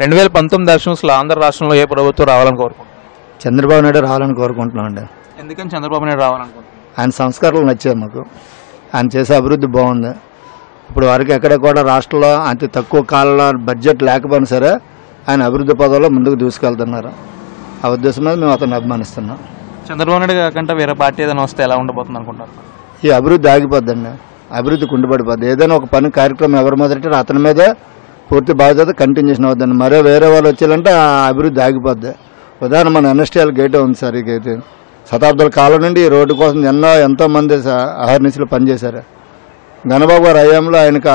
రెండు వేల పంతొమ్మిది ఎలక్షన్స్లో ఆంధ్ర రాష్ట్రంలో ఏ ప్రభుత్వం రావాలని కోరుకుంటున్నారు? చంద్రబాబు నాయుడు రావాలని కోరుకుంటున్నాం అండి ఎందుకని చంద్రబాబు నాయుడు రావాలనుకుంటున్నారు? ఆయన సంస్కారాలు నచ్చాయి మాకు. ఆయన చేసే అభివృద్ధి బాగుంది. ఇప్పుడు వరకు ఎక్కడ కూడా రాష్ట్రంలో అతి తక్కువ కాలంలో బడ్జెట్ లేకపోయినా సరే ఆయన అభివృద్ధి పదంలో ముందుకు దూసుకెళ్తున్నారు. ఆ ఉద్దేశం మీద మేము అతన్ని అభిమానిస్తున్నాం. చంద్రబాబు నాయుడు కాకుండా వేరే పార్టీ ఏదైనా వస్తే ఎలా ఉండబోతుంది అనుకుంటారు ఈ అభివృద్ధి ఆగిపోద్దండి. అభివృద్ధి కుండిపడిపోద్ది. ఏదైనా ఒక పని కార్యక్రమం ఎవరు మొదలెట్టారో అతని మీదే పూర్తి బాధ్యత కంటిన్యూషన్ అవుతుంది మరో వేరే వాళ్ళు వచ్చేయాలంటే ఆ అభివృద్ధి ఆగిపోద్ది. ఉదాహరణ మన ఎన్ఎస్టీఎల్ గేట్ ఉంది సార్ ఈ గేట్ శతాబ్దాల కాలం నుండి ఈ రోడ్డు కోసం ఎన్నో ఎంతో మంది అహర్నిశలు పనిచేశారు. గణబాబు గారు హయాంలో ఆయనకు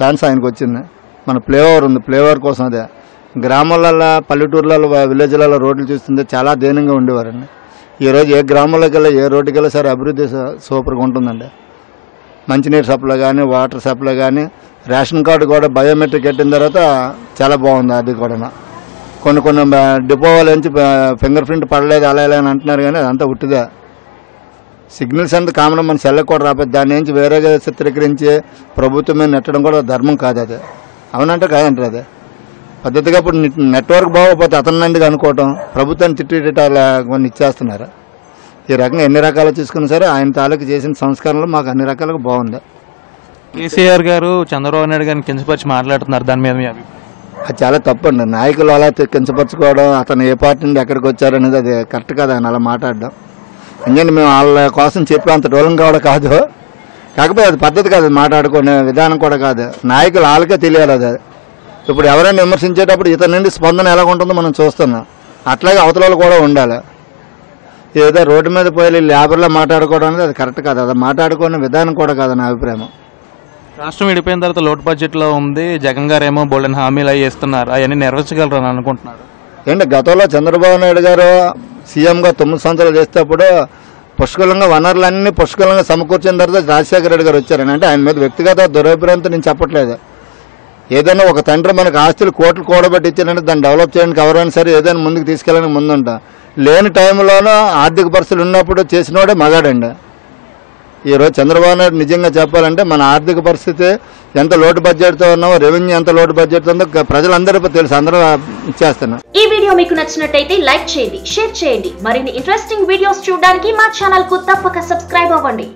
ఛాన్స్ ఆయనకు వచ్చింది. మన ఫ్లేఓవర్ ఉంది ఫ్లేవర్ కోసం అదే. గ్రామాలలో పల్లెటూర్లలో విలేజ్లలో రోడ్లు చూస్తుంటే చాలా దీనంగా ఉండేవారండి. ఈరోజు ఏ గ్రామంలోకి వెళ్ళా ఏ రోడ్డుకి వెళ్ళా సరే అభివృద్ధి సూపర్గా ఉంటుందండి. మంచినీరు సప్లై కానీ వాటర్ సప్లై కానీ రేషన్ కార్డు కూడా బయోమెట్రిక్ పెట్టిన తర్వాత చాలా బాగుంది అది కూడా. కొన్ని కొన్ని బ- డిపో నుంచి ఫింగర్ ప్రింట్ పడలేదు అలా ఇలా అని అంటున్నారు కానీ అదంతా ఉట్టిదే. సిగ్నల్స్ అంతా కామన్ మన సెల్లకు కూడా రాకపోతే దాని నుంచి వేరేగా చిత్రీకరించి ప్రభుత్వమే నెట్టడం కూడా ధర్మం కాదు అది. అవునంటే కాదంటారు అది. పద్ధతిగా ఇప్పుడు నెట్వర్క్ బాగోకపోతే అతను నుండి అనుకోవటం? ప్రభుత్వాన్ని తిట్టి అలా కొన్ని ఇచ్చేస్తున్నారు. ఈ రకంగా ఎన్ని రకాలు చూసుకున్నా సరే ఆయన తాలూకు చేసిన సంస్కరణలు మాకు అన్ని రకాలుగా బాగుంది. కేసీఆర్ గారు చంద్రబాబు నాయుడు గారిని కించపరిచి మాట్లాడుతున్నారు. దాని మీద మీ అది చాలా తప్పండి. నాయకులు అలా కించపరచుకోవడం అతను ఏ పార్టీ నుండి ఎక్కడికి వచ్చారనేది అది కరెక్ట్ కాదు. ఆయన అలా మాట్లాడడం. ఎందుకంటే మేము వాళ్ళ కోసం చెప్పే అంత డోలం కూడా కాదు. కాకపోతే అది పద్ధతి కాదు. మాట్లాడుకునే విధానం కూడా కాదు. నాయకులు వాళ్ళకే తెలియాలి అది. ఇప్పుడు ఎవరైనా విమర్శించేటప్పుడు ఇతని నుండి స్పందన ఎలా ఉంటుందో మనం చూస్తున్నాం. అట్లాగే అవతల కూడా ఉండాలి. ఏదో రోడ్డు మీద పోయి లేబర్లో మాట్లాడుకోవడం అనేది అది కరెక్ట్ కాదు. అది మాట్లాడుకునే విధానం కూడా కాదు నా అభిప్రాయం. రాష్ట్రం విడిపోయిన తర్వాత లోటు బడ్జెట్లో ఉంది. జగన్ గారు ఏమో బోల్డెన్ హామీలు అవి ఇస్తున్నారు అవన్నీ నెరవేర్చగలరు అని అనుకుంటున్నారు. ఏంటి గతంలో చంద్రబాబు నాయుడు గారు సీఎంగా తొమ్మిది సంవత్సరాలు చేసేటప్పుడు పుష్కలంగా వనరులన్నీ పుష్కలంగా సమకూర్చిన తర్వాత రాజశేఖర రెడ్డి గారు వచ్చారని అంటే ఆయన మీద వ్యక్తిగత దురభిప్రాయంతో నేను చెప్పట్లేదు. ఏదైనా ఒక తండ్రి మనకు ఆస్తులు కోట్లు కూడబెట్టి ఇచ్చారంటే దాన్ని డెవలప్ చేయడానికి ఎవరైనా సరే ఏదైనా ముందుకు తీసుకెళ్ళడానికి ముందుంటా. లేని టైంలోనూ ఆర్థిక పరిస్థితులు ఉన్నప్పుడు చేసినోడే మగాడండి. ఈరోజు చంద్రబాబు నాయుడు నిజంగా చెప్పాలంటే మన ఆర్థిక పరిస్థితి ఎంత లోటు బడ్జెట్తో ఉన్నామో రెవెన్యూ ఎంత లోటు బడ్జెట్తో ఉందో ప్రజలందరికీ తెలుసు. అందరూ ఇచ్చేస్తున్నారు ఈ వీడియో మీకు నచ్చినట్టయితే లైక్ చేయండి షేర్ చేయండి. మరిన్ని ఇంట్రెస్టింగ్ వీడియోస్ చూడడానికి మా ఛానల్కు తప్పక సబ్స్క్రైబ్ అవ్వండి.